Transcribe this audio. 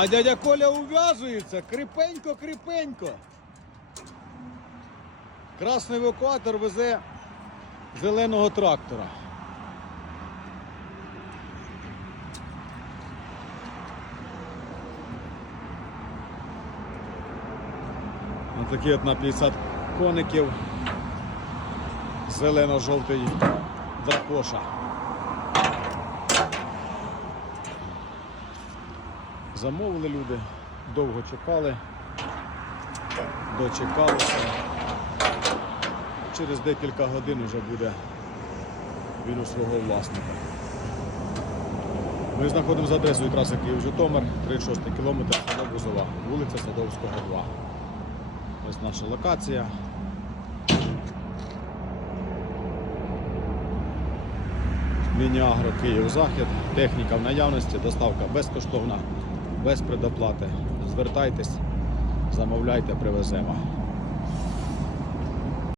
А дядя Коля ув'язується крепенько. Красний евакуатор везе зеленого трактора. Ось такі от на 50 коників. Зелено-жовтий дракоша. Замовили люди, довго чекали, дочекалися. Через декілька годин вже буде він у свого власника. Ми знаходимося за адресою траси Київ-Житомир, 36 кілометр, село Бузова, вулиця Садовського, 2. Ось наша локація. Міні-агро Київ-Захід, техніка в наявності, доставка безкоштовна, без предоплати. Звертайтесь, замовляйте, привеземо.